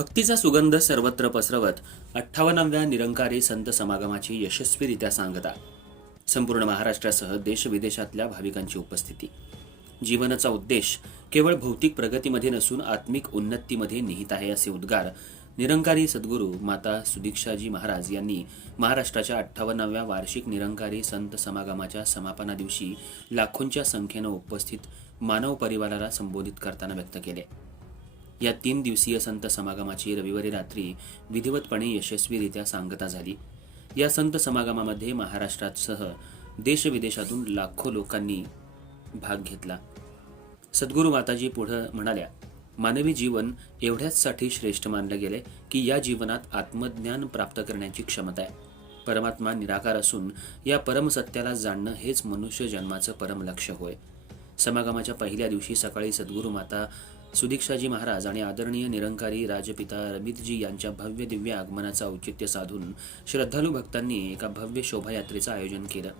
भक्तीचा सुगंध सर्वत्र पसरवत अठ्ठावन्नाव्या निरंकारी संत समागमाची यशस्वीरित्या सांगता. संपूर्ण महाराष्ट्रासह देशविदेशातल्या भाविकांची उपस्थिती. जीवनाचा उद्देश केवळ भौतिक प्रगतीमध्ये नसून आत्मिक उन्नतीमध्ये निहित आहे असे उद्गार निरंकारी सद्गुरू माता सुदीक्षाजी महाराज यांनी महाराष्ट्राच्या अठ्ठावन्नाव्या वार्षिक निरंकारी संत समागमाच्या समापना दिवशी लाखोंच्या संख्येनं उपस्थित मानव परिवाराला संबोधित करताना व्यक्त केले. या तीन दिवसीय संत समागमाची रविवारी रात्री विधिवतपणे यशस्वीरित्या सांगता झाली. या संत समागमामध्ये महाराष्ट्रासह देशविदेशातून लाखो लोकांनी भाग घेतला. सद्गुरू माताजी पुढं म्हणाल्या मानवी जीवन एवढ्याचसाठी श्रेष्ठ मानलं गेले की या जीवनात आत्मज्ञान प्राप्त करण्याची क्षमता आहे. परमात्मा निराकार असून या परमसत्याला जाणणं हेच मनुष्य जन्माचं परमलक्ष होय. समागमाच्या पहिल्या दिवशी सकाळी सद्गुरू माता सुदीक्षाजी महाराज आणि आदरणीय निरंकारी राजपिता रमितजी यांच्या भव्य दिव्य आगमनाचं औचित्य साधून श्रद्धालू भक्तांनी एका भव्य शोभायात्रेचं आयोजन केलं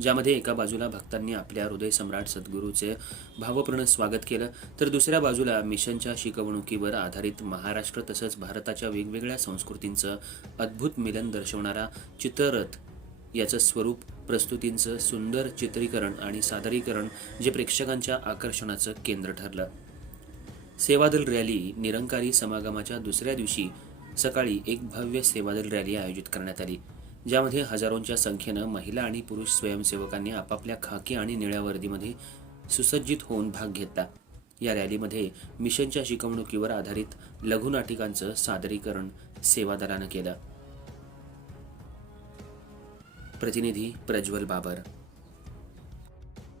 ज्यामध्ये एका बाजूला भक्तांनी आपल्या हृदय सम्राट सद्गुरूचे भावपूर्ण स्वागत केलं तर दुसऱ्या बाजूला मिशनच्या शिकवणुकीवर आधारित महाराष्ट्र तसंच भारताच्या वेगवेगळ्या संस्कृतींचं अद्भुत मिलन दर्शवणारा चित्ररथ याचं स्वरूप प्रस्तुतींचं सुंदर चित्रीकरण आणि सादरीकरण जे प्रेक्षकांच्या आकर्षणाचं केंद्र ठरलं. सेवादल रॅली निरंकारी समागमाच्या दुसऱ्या दिवशी सकाळी एक भव्य सेवादल रॅली आयोजित करण्यात आली ज्यामध्ये हजारोंच्या संख्येनं महिला आणि पुरुष स्वयंसेवकांनी आपापल्या खाकी आणि निळ्या वर्दीमध्ये सुसज्जित होऊन भाग घेतला. या रॅलीमध्ये मिशनच्या शिकवणुकीवर आधारित लघुनाटिकांचं सादरीकरण सेवादलानं केलं. प्रतिनिधी प्रज्वल बाबर